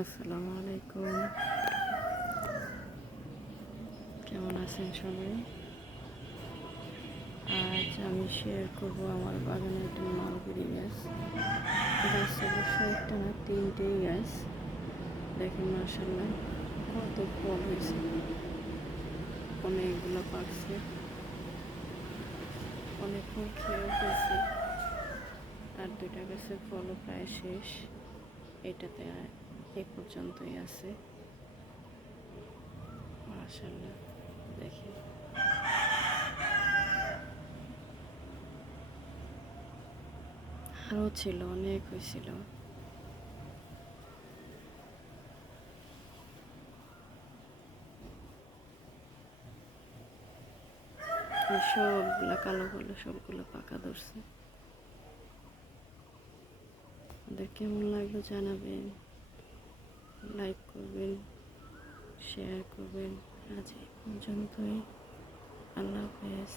আসসালামু আলাইকুম। কেমন আছেন সবাই? আজ আমি শেয়ার করব আমার বাগানে একটা মালবেরি গাছ। গাছটা অবশ্য একটা না, তিনটেই গাছ। দেখেন মাশাআল্লাহ কত ফল হয়েছে, অনেকগুলো পাকছে, অনেক ফল খেয়েও ফেলছে। আর দুইটা গাছের ফলও প্রায় শেষ, এটাতে এ পর্যন্তই আছে। মাশাআল্লাহ দেখেন, আরও ছিল, অনেক হয়েছিল। সবগুলা কালো কালো, সবগুলো পাকা ধরছে। ওদের কেমন লাগলো জানাবেন, লাইক করবেন, শেয়ার করবেন। আজ এই পর্যন্তই। আল্লাহ হাফেজ।